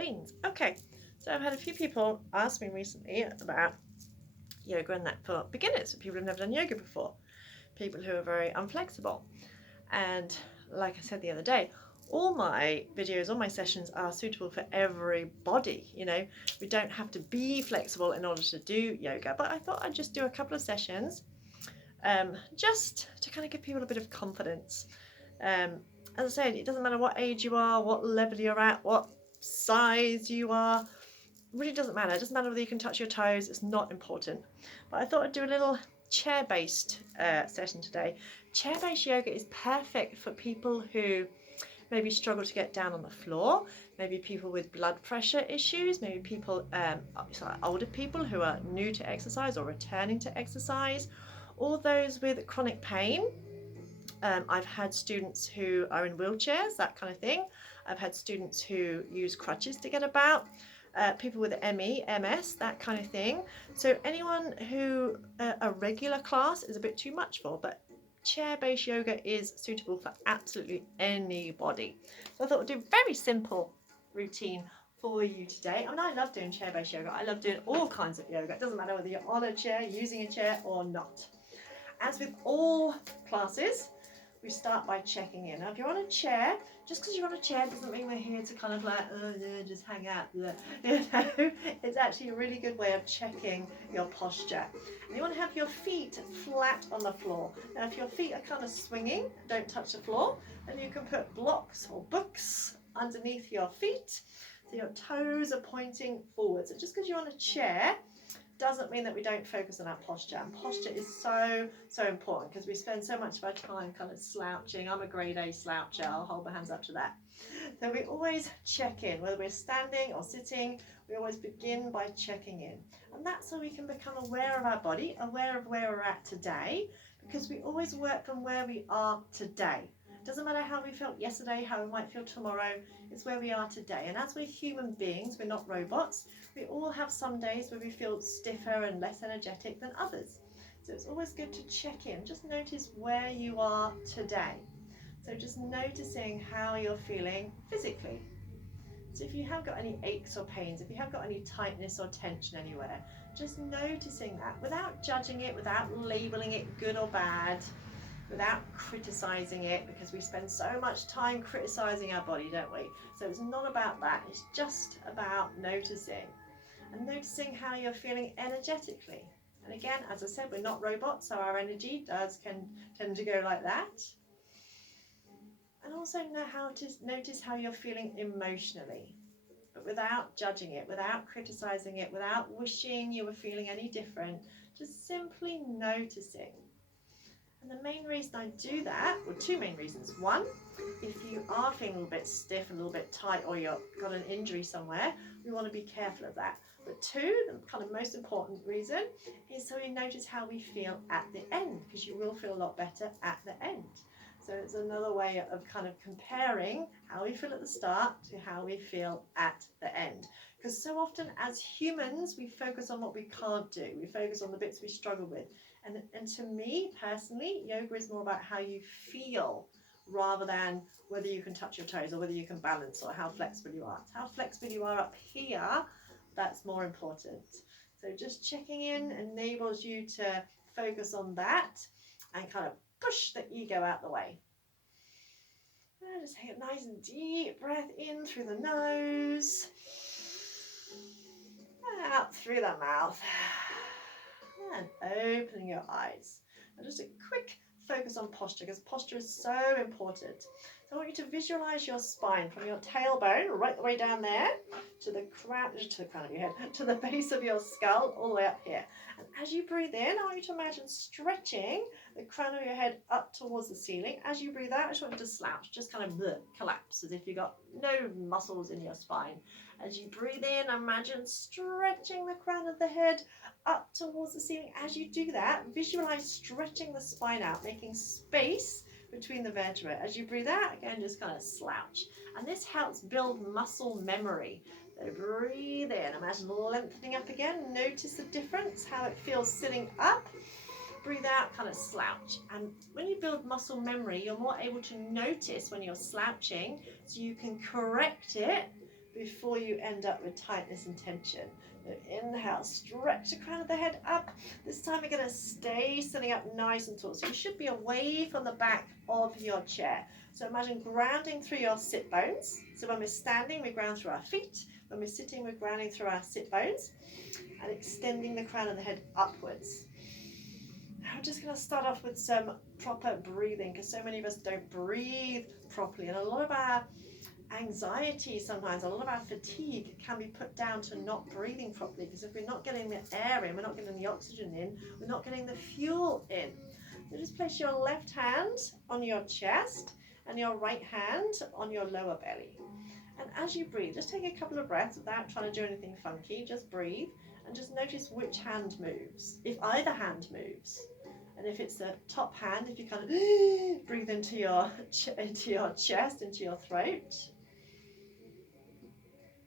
beans. Okay, so I've had a few people ask me recently about yoga and that for beginners, people who've never done yoga before, people who are very unflexible. And like I said the other day, all my videos, all my sessions are suitable for everybody. You know, we don't have to be flexible in order to do yoga, but I thought I'd just do a couple of sessions just to kind of give people a bit of confidence. As I said, it doesn't matter what age you are, what level you're at, what size you are, it really doesn't matter. It doesn't matter whether you can touch your toes, it's not important. But I thought I'd do a little chair-based session today. Chair-based yoga is perfect for people who maybe struggle to get down on the floor, maybe people with blood pressure issues, maybe people, older people who are new to exercise or returning to exercise, or those with chronic pain. I've had students who are in wheelchairs, that kind of thing. I've had students who use crutches to get about. People with ME, MS, that kind of thing. So anyone who a regular class is a bit too much for, but chair-based yoga is suitable for absolutely anybody. So I thought I'd do a very simple routine for you today. I mean, I love doing chair-based yoga. I love doing all kinds of yoga. It doesn't matter whether you're on a chair, using a chair or not. As with all classes, we start by checking in. Now, if you're on a chair, just because you're on a chair doesn't mean we're here to kind of like, oh, yeah, just hang out. You know, it's actually a really good way of checking your posture. And you want to have your feet flat on the floor. Now, if your feet are kind of swinging, don't touch the floor, then you can put blocks or books underneath your feet so your toes are pointing forward. So just because you're on a chair doesn't mean that we don't focus on our posture. And posture is so important because we spend so much of our time kind of slouching. I'm a grade A sloucher, I'll hold my hands up to that. So we always check in, whether we're standing or sitting, we always begin by checking in. And that's so we can become aware of our body, aware of where we're at today, because we always work from where we are today. It doesn't matter how we felt yesterday, how we might feel tomorrow, it's where we are today. And as we're human beings, we're not robots, we all have some days where we feel stiffer and less energetic than others. So it's always good to check in. Just notice where you are today. So just noticing how you're feeling physically. So if you have got any aches or pains, if you have got any tightness or tension anywhere, just noticing that without judging it, without labeling it good or bad, without criticizing it, because we spend so much time criticizing our body, don't we? So it's not about that, it's just about noticing. And noticing how you're feeling energetically. And again, as I said, we're not robots, so our energy can tend to go like that. And also know how to notice how you're feeling emotionally, but without judging it, without criticizing it, without wishing you were feeling any different, just simply noticing. And the main reason I do that, well, two main reasons. One, if you are feeling a little bit stiff, a little bit tight, or you've got an injury somewhere, we want to be careful of that. But two, the kind of most important reason, is so we notice how we feel at the end, because you will feel a lot better at the end. So it's another way of kind of comparing how we feel at the start to how we feel at the end. Because so often as humans, we focus on what we can't do. We focus on the bits we struggle with. And to me, personally, yoga is more about how you feel rather than whether you can touch your toes or whether you can balance or how flexible you are. It's how flexible you are up here that's more important. So just checking in enables you to focus on that and kind of push the ego out the way. And just take a nice and deep breath in through the nose, out through the mouth, and opening your eyes. And just a quick focus on posture, because posture is so important. So I want you to visualize your spine from your tailbone right the way down there to the crown of your head, to the base of your skull, all the way up here. And as you breathe in, I want you to imagine stretching the crown of your head up towards the ceiling. As you breathe out, I just want you to slouch, just kind of collapse as if you've got no muscles in your spine. As you breathe in, imagine stretching the crown of the head up towards the ceiling. As you do that, visualize stretching the spine out, making space between the vertebrae. As you breathe out, again, just kind of slouch. And this helps build muscle memory. So breathe in, imagine lengthening up again. Notice the difference, how it feels sitting up. Breathe out, kind of slouch. And when you build muscle memory, you're more able to notice when you're slouching, so you can correct it before you end up with tightness and tension. So inhale, stretch the crown of the head up. This time we're going to stay sitting up nice and tall. So you should be away from the back of your chair. So imagine grounding through your sit bones. So when we're standing, we ground through our feet. When we're sitting, we're grounding through our sit bones and extending the crown of the head upwards. Now we're just going to start off with some proper breathing, because so many of us don't breathe properly, and a lot of our anxiety, sometimes a lot of our fatigue can be put down to not breathing properly, because if we're not getting the air in, we're not getting the oxygen in, we're not getting the fuel in. So just place your left hand on your chest and your right hand on your lower belly. And as you breathe, just take a couple of breaths without trying to do anything funky. Just breathe and just notice which hand moves, if either hand moves. And if it's the top hand, if you kind of breathe into your chest, into your throat.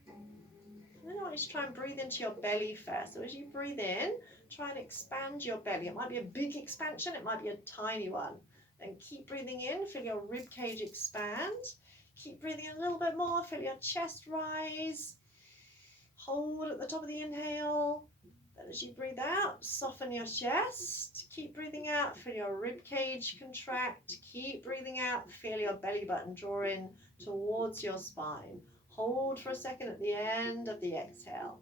And then I want you to try and breathe into your belly first. So as you breathe in, try and expand your belly. It might be a big expansion, it might be a tiny one. And keep breathing in, feel your rib cage expand. Keep breathing in a little bit more, feel your chest rise. Hold at the top of the inhale. Then as you breathe out, soften your chest. Keep breathing out, feel your rib cage contract. Keep breathing out, feel your belly button draw in towards your spine. Hold for a second at the end of the exhale.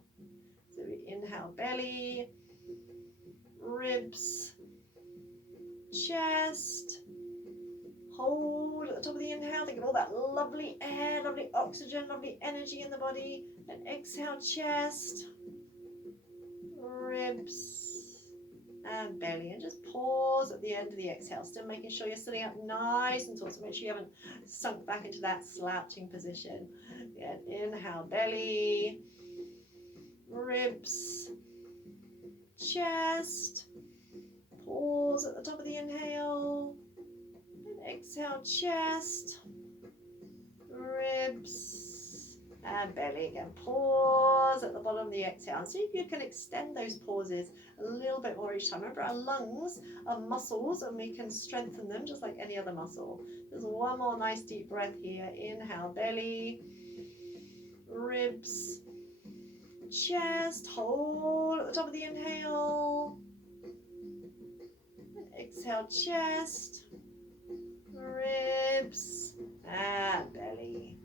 So we inhale, belly, ribs, chest. Hold at the top of the inhale, think of all that lovely air, lovely oxygen, lovely energy in the body. And exhale, chest, ribs, and belly. And just pause at the end of the exhale, still making sure you're sitting up nice and tall. So make sure you haven't sunk back into that slouching position. Again, inhale, belly, ribs, chest. Pause at the top of the inhale. Exhale, chest, ribs, and belly. Again, pause at the bottom of the exhale. And see if you can extend those pauses a little bit more each time. Remember, our lungs are muscles and we can strengthen them just like any other muscle. There's one more nice deep breath here. Inhale, belly, ribs, chest. Hold at the top of the inhale. And exhale, chest, ribs, and belly.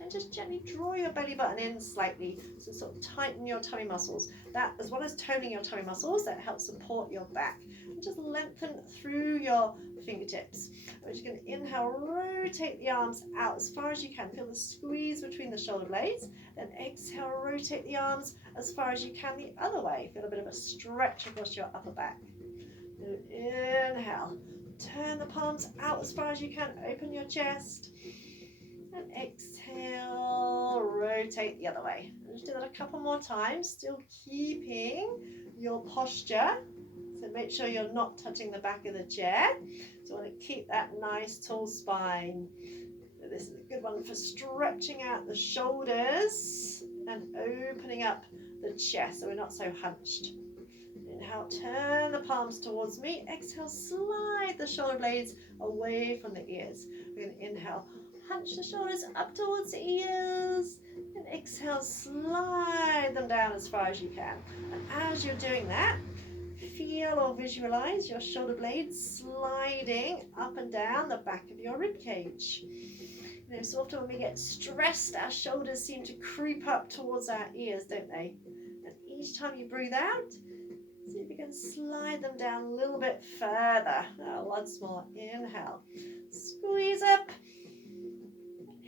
And just gently draw your belly button in slightly to sort of tighten your tummy muscles. That, as well as toning your tummy muscles, that helps support your back. And just lengthen through your fingertips. We're just going to inhale, rotate the arms out as far as you can. Feel the squeeze between the shoulder blades. Then exhale, rotate the arms as far as you can the other way. Feel a bit of a stretch across your upper back. Inhale. Turn the palms out as far as you can. Open your chest. And exhale, rotate the other way. And just do that a couple more times, still keeping your posture. So make sure you're not touching the back of the chair. So I want to keep that nice tall spine. So this is a good one for stretching out the shoulders and opening up the chest so we're not so hunched. Inhale, turn the palms towards me. Exhale, slide the shoulder blades away from the ears. We're going to inhale, hunch the shoulders up towards the ears. And exhale, slide them down as far as you can. And as you're doing that, feel or visualize your shoulder blades sliding up and down the back of your rib cage. You know, so often when we get stressed, our shoulders seem to creep up towards our ears, don't they? And each time you breathe out, see if you can slide them down a little bit further. Now, once more, inhale, squeeze up.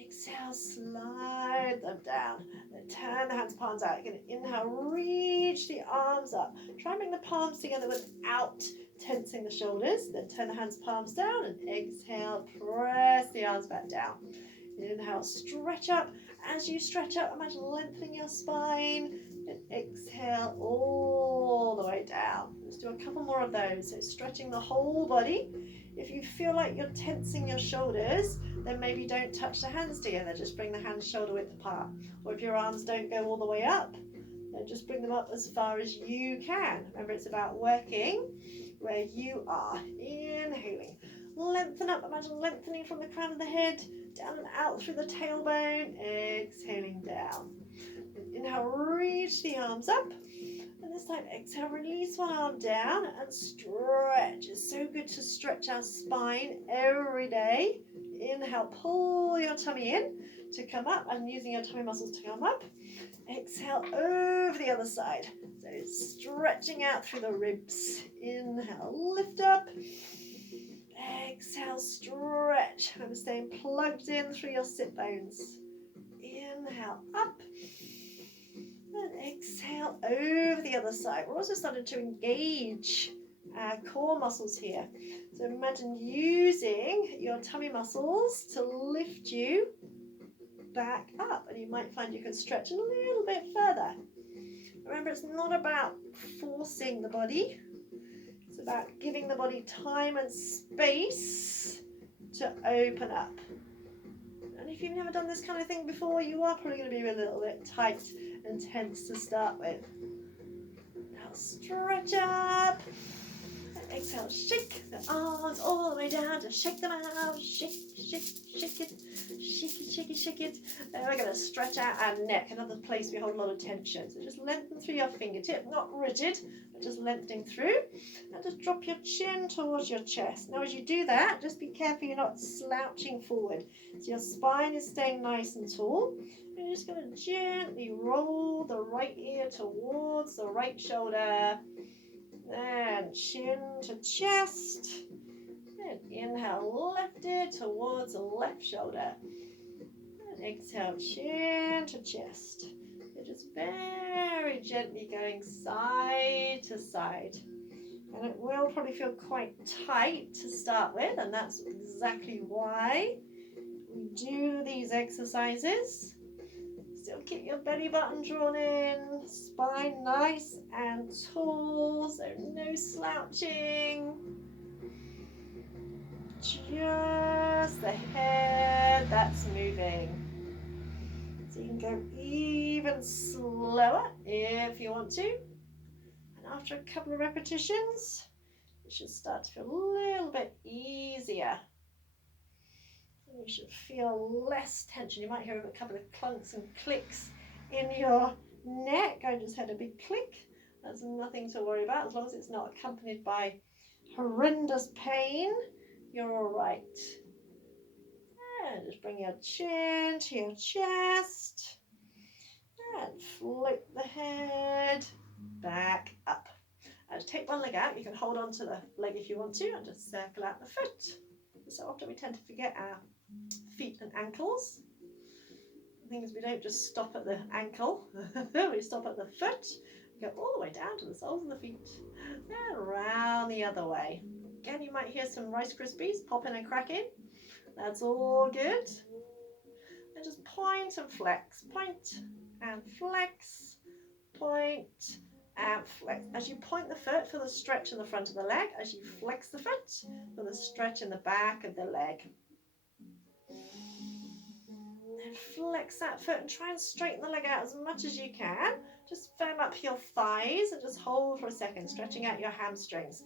Exhale, slide them down. Then turn the hands, palms out. You're going to inhale, reach the arms up. Try and bring the palms together without tensing the shoulders. Then turn the hands, palms down, and exhale, press the arms back down. Inhale, stretch up. As you stretch up, imagine lengthening your spine. And exhale all the way down. Let's do a couple more of those. So stretching the whole body. If you feel like you're tensing your shoulders, then maybe don't touch the hands together. Just bring the hands shoulder width apart. Or if your arms don't go all the way up, then just bring them up as far as you can. Remember, it's about working where you are. Inhaling. Lengthen up. Imagine lengthening from the crown of the head Down and out through the tailbone, exhaling down. Inhale, reach the arms up. And this time, exhale, release one arm down and stretch. It's so good to stretch our spine every day. Inhale, pull your tummy in to come up and using your tummy muscles to come up. Exhale, over the other side. So stretching out through the ribs. Inhale, lift up. Exhale, stretch. Remember staying plugged in through your sit bones. Inhale, up. And exhale over the other side. We're also starting to engage our core muscles here. So imagine using your tummy muscles to lift you back up. And you might find you can stretch a little bit further. Remember, it's not about forcing the body. It's about giving the body time and space to open up. And if you've never done this kind of thing before, you are probably going to be a little bit tight and tense to start with. Now stretch up. And exhale, shake the arms all the way down to shake them out. Shake, shake, shake it. Shake it, shake it, shake it. And we're going to stretch out our neck, another place we hold a lot of tension. So just lengthen through your fingertip, not rigid, but just lengthening through. And just drop your chin towards your chest. Now as you do that, just be careful you're not slouching forward. So your spine is staying nice and tall. And you're just going to gently roll the right ear towards the right shoulder. And chin to chest. And inhale, lift it towards the left shoulder. And exhale, chin to chest. You're just very gently going side to side. And it will probably feel quite tight to start with, and that's exactly why we do these exercises. Still keep your belly button drawn in, spine nice and tall, so no slouching. Just the head that's moving. So you can go even slower if you want to. And after a couple of repetitions, it should start to feel a little bit easier. And you should feel less tension. You might hear a couple of clunks and clicks in your neck. I just had a big click. That's nothing to worry about as long as it's not accompanied by horrendous pain. You're all right. And just bring your chin to your chest and flip the head back up. And take one leg out. You can hold on to the leg if you want to and just circle out the foot. So often we tend to forget our feet and ankles. The thing is, we don't just stop at the ankle. We stop at the foot. We go all the way down to the soles of the feet and around the other way. Again, you might hear some Rice Krispies popping and cracking. That's all good. And just point and flex. Point and flex. Point and flex. As you point the foot, feel the stretch in the front of the leg. As you flex the foot, feel the stretch in the back of the leg. And flex that foot and try and straighten the leg out as much as you can. Just firm up your thighs and just hold for a second, stretching out your hamstrings.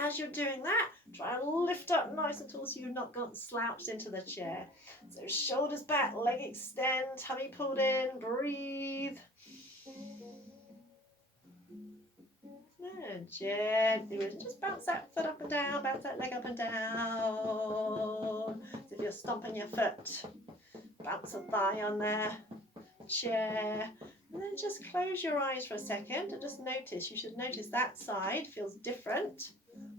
As you're doing that, try and lift up nice and tall so you've not got slouched into the chair. So shoulders back, leg extend, tummy pulled in, breathe. And gently, just bounce that foot up and down, bounce that leg up and down. So if you're stomping your foot, bounce a thigh on there, chair. And then just close your eyes for a second and just notice. You should notice that side feels different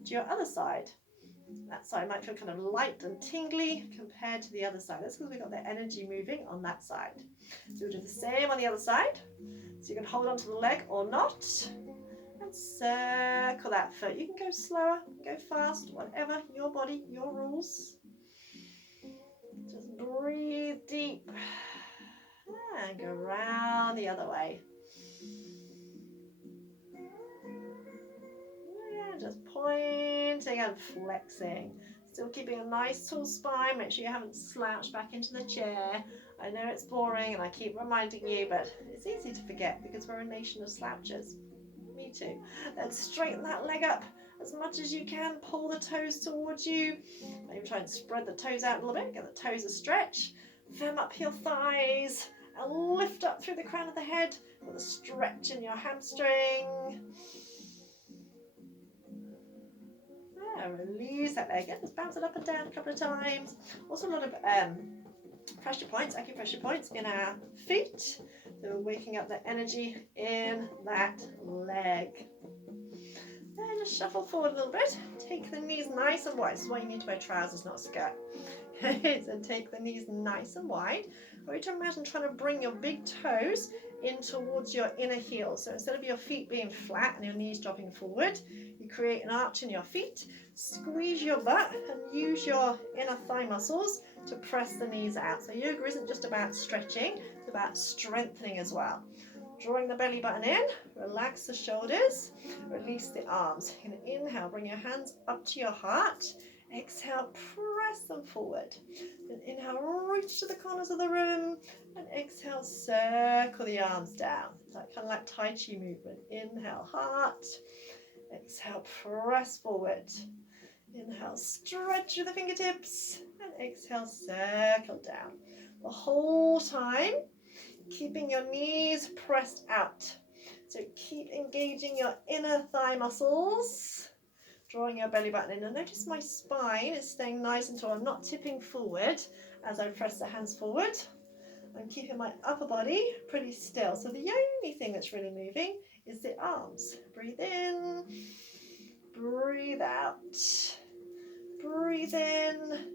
to your other side. That side might feel kind of light and tingly compared to the other side. That's because we've got the energy moving on that side. So we'll do the same on the other side. So you can hold on to the leg or not. And circle that foot. You can go slower, go fast, whatever, your body, your rules. Just breathe deep. And go round the other way. And just pointing and flexing. Still keeping a nice tall spine. Make sure you haven't slouched back into the chair. I know it's boring and I keep reminding you, but it's easy to forget because we're a nation of slouchers. Me too. Then straighten that leg up as much as you can. Pull the toes towards you. Maybe try and spread the toes out a little bit. Get the toes a stretch. Firm up your thighs and lift up through the crown of the head with a stretch in your hamstring. Release that leg. Just bounce it up and down a couple of times. Also a lot of pressure points, acupressure points in our feet. So we're waking up the energy in that leg. And just shuffle forward a little bit. Take the knees nice and wide. This is why you need to wear trousers, not a skirt. So take the knees nice and wide. I want you to imagine trying to bring your big toes in towards your inner heels. So instead of your feet being flat and your knees dropping forward, you create an arch in your feet. Squeeze your butt and use your inner thigh muscles to press the knees out. So yoga isn't just about stretching, it's about strengthening as well. Drawing the belly button in, relax the shoulders, release the arms. You can inhale, bring your hands up to your heart. Exhale, press them forward. Then inhale, reach to the corners of the room. And exhale, circle the arms down. It's like kind of like Tai Chi movement. Inhale, heart. Exhale, press forward. Inhale, stretch through the fingertips. And exhale, circle down. The whole time, keeping your knees pressed out. So keep engaging your inner thigh muscles. Drawing your belly button in. And notice my spine is staying nice and tall. I'm not tipping forward as I press the hands forward. I'm keeping my upper body pretty still. So the only thing that's really moving is the arms. Breathe in, breathe out, breathe in,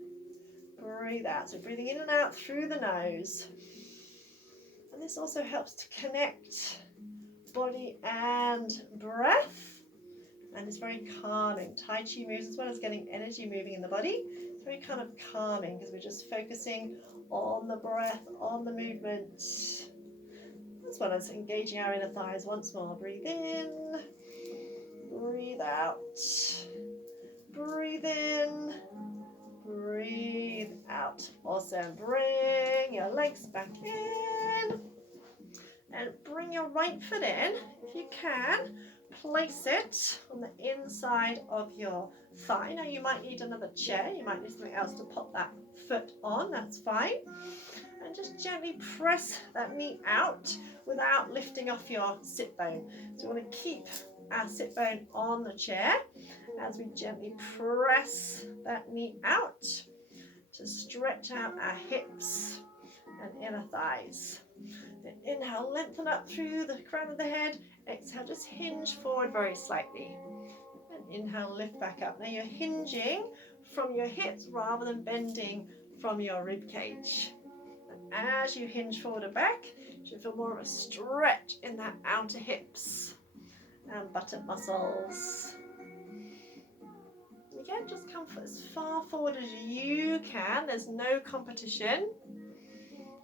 breathe out. So breathing in and out through the nose. And this also helps to connect body and breath. And it's very calming. Tai Chi moves as well as getting energy moving in the body. It's very kind of calming because we're just focusing on the breath, on the movement. As well as engaging our inner thighs once more. Breathe in, breathe out, breathe in, breathe out. Awesome. Bring your legs back in and bring your right foot in if you can. Place it on the inside of your thigh. Now you might need another chair, you might need something else to pop that foot on, that's fine. And just gently press that knee out without lifting off your sit bone. So we want to keep our sit bone on the chair as we gently press that knee out to stretch out our hips and inner thighs. Then inhale, lengthen up through the crown of the head. Exhale, just hinge forward very slightly. And inhale, lift back up. Now you're hinging from your hips rather than bending from your rib cage. And as you hinge forward and back, you should feel more of a stretch in that outer hips and buttock muscles. Again, just come as far forward as you can. There's no competition.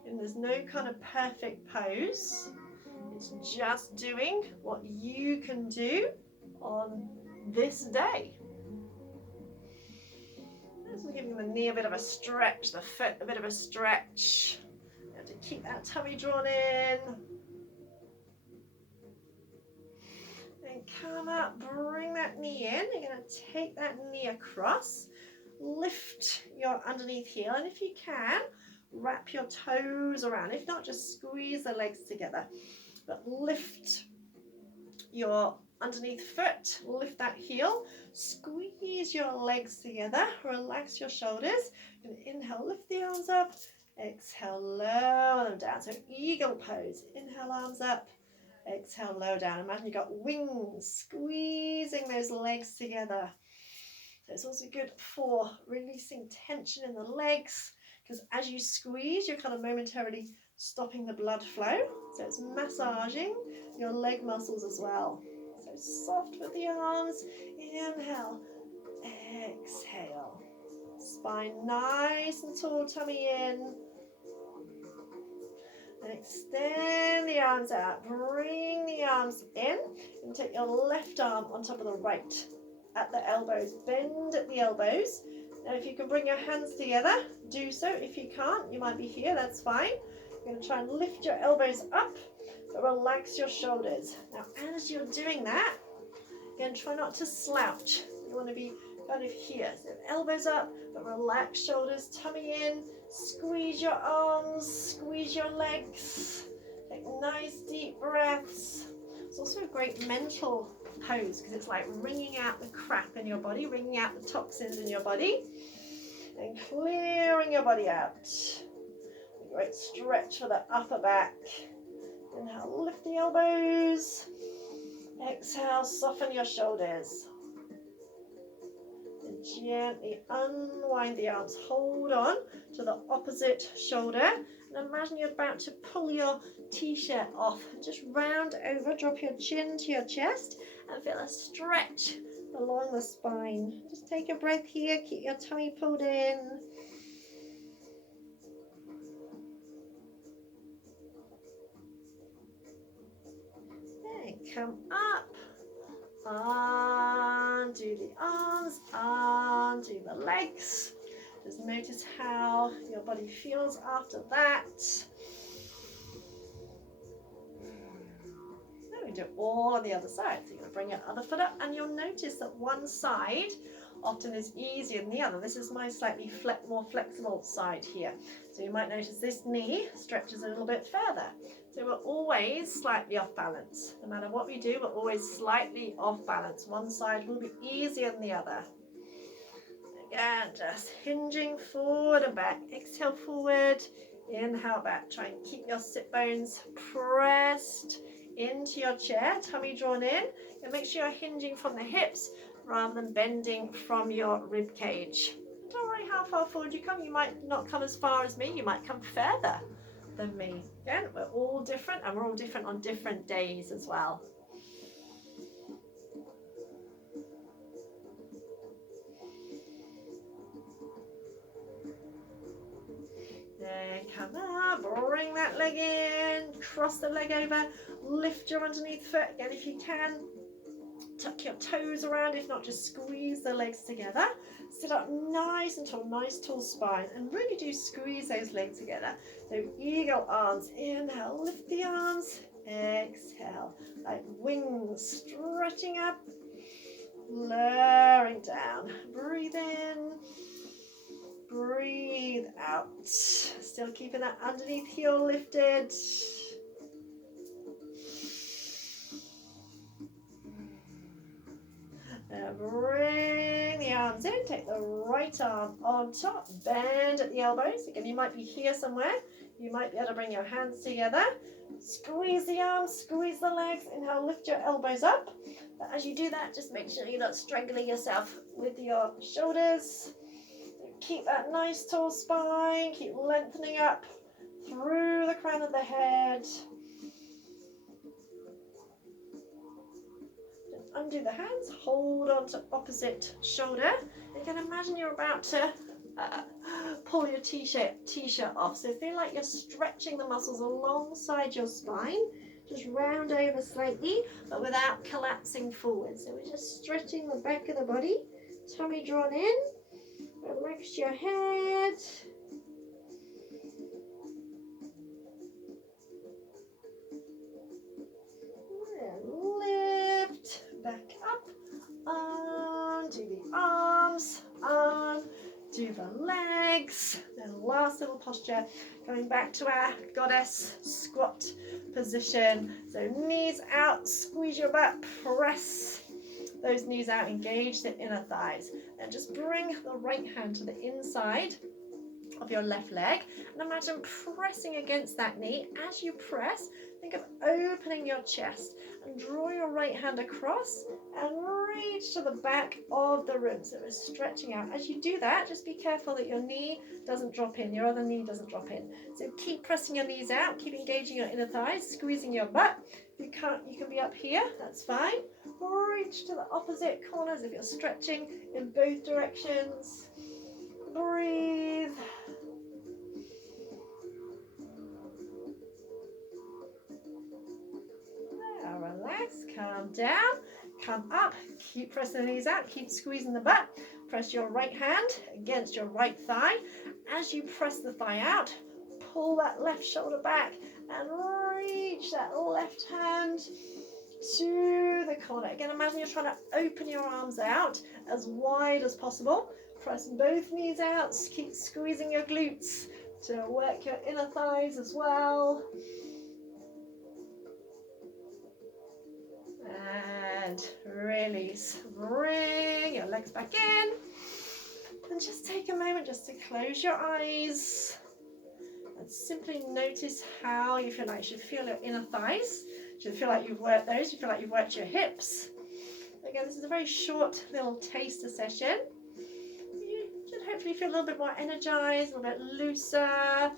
And there's no kind of perfect pose. It's just doing what you can do on this day. So giving the knee a bit of a stretch, the foot a bit of a stretch. You have to keep that tummy drawn in. And come up, bring that knee in. You're going to take that knee across. Lift your underneath heel, and if you can, wrap your toes around. If not, just squeeze the legs together. But lift your underneath foot, lift that heel, squeeze your legs together, relax your shoulders, and inhale, lift the arms up, exhale, lower them down. So eagle pose, inhale, arms up, exhale, lower down. Imagine you've got wings, squeezing those legs together. So it's also good for releasing tension in the legs, because as you squeeze, you're kind of momentarily stopping the blood flow. So it's massaging your leg muscles as well. So soft with the arms. Inhale, exhale. Spine nice and tall, tummy in. And extend the arms out. Bring the arms in and take your left arm on top of the right at the elbows. Bend at the elbows. Now if you can bring your hands together, do so. If you can't, you might be here, that's fine. You're going to try and lift your elbows up, but relax your shoulders. Now as you're doing that, again, try not to slouch. You want to be kind of here. So elbows up, but relax shoulders, tummy in, squeeze your arms, squeeze your legs. Take nice deep breaths. It's also a great mental pose because it's like wringing out the crap in your body, wringing out the toxins in your body and clearing your body out. A great stretch for the upper back. Inhale, lift the elbows. Exhale, soften your shoulders. And gently unwind the arms. Hold on to the opposite shoulder. And imagine you're about to pull your t-shirt off. Just round over, drop your chin to your chest and feel a stretch along the spine. Just take a breath here, keep your tummy pulled in. And come up. Undo the arms, undo the legs. Just notice how your body feels after that. Then we do it all on the other side. So you're going to bring your other foot up and you'll notice that one side often is easier than the other. This is my slightly more flexible side here. So you might notice this knee stretches a little bit further. So we're always slightly off balance. No matter what we do, we're always slightly off balance. One side will be easier than the other. Again, just hinging forward and back. Exhale forward, inhale back. Try and keep your sit bones pressed into your chair, tummy drawn in. And make sure you're hinging from the hips rather than bending from your rib cage. Don't worry how far forward you come. You might not come as far as me. You might come further than me. Again, we're all different and we're all different on different days as well. Then come up, bring that leg in, cross the leg over, lift your underneath foot again if you can. Tuck your toes around, if not just squeeze the legs together. Sit up nice and tall, nice tall spine, and really do squeeze those legs together. So eagle arms, inhale, lift the arms, exhale, like wings stretching up, lowering down. Breathe in, breathe out. Still keeping that underneath heel lifted. Now bring the arms in, take the right arm on top, bend at the elbows. Again, you might be here somewhere. You might be able to bring your hands together. Squeeze the arms, squeeze the legs. Inhale, lift your elbows up. But as you do that, just make sure you're not strangling yourself with your shoulders. Keep that nice tall spine, keep lengthening up through the crown of the head. Undo the hands, hold on to opposite shoulder. You can imagine you're about to pull your t-shirt off. So feel like you're stretching the muscles alongside your spine. Just round over slightly, but without collapsing forward. So we're just stretching the back of the body, tummy drawn in. Relax your head. And lift back up. Undo the arms. Undo the legs. Then last little posture. Coming back to our goddess squat position. So knees out, squeeze your butt, press those knees out, engage the inner thighs. And just bring the right hand to the inside of your left leg and imagine pressing against that knee. As you press, think of opening your chest and draw your right hand across and reach to the back of the ribs. So we're stretching out. As you do that, just be careful that your knee doesn't drop in, your other knee doesn't drop in. So keep pressing your knees out, keep engaging your inner thighs, squeezing your butt. If you can't, you can be up here, that's fine. Reach to the opposite corners if you're stretching in both directions. Breathe. Now relax, calm down, come up, keep pressing the knees out, keep squeezing the butt. Press your right hand against your right thigh. As you press the thigh out, pull that left shoulder back and reach that left hand to the corner. Again, imagine you're trying to open your arms out as wide as possible. Pressing both knees out, keep squeezing your glutes to work your inner thighs as well. And release. Bring your legs back in. And just take a moment just to close your eyes. And simply notice how you feel. Like you should feel your inner thighs. You should feel like you've worked those. You feel like you've worked your hips. Again, this is a very short little taster session. You should hopefully feel a little bit more energized, a little bit looser.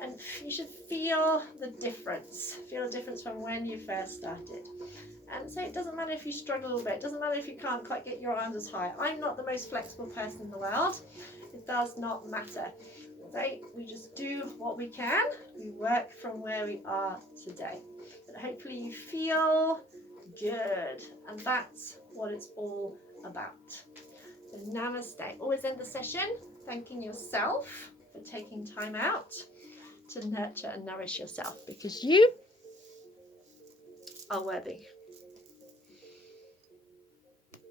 And you should feel the difference. Feel the difference from when you first started. And so it doesn't matter if you struggle a little bit. It doesn't matter if you can't quite get your arms as high. I'm not the most flexible person in the world. It does not matter. Right? We just do what we can. We work from where we are today. But hopefully you feel good. And that's what it's all about. So namaste. Always end the session thanking yourself for taking time out to nurture and nourish yourself, because you are worthy.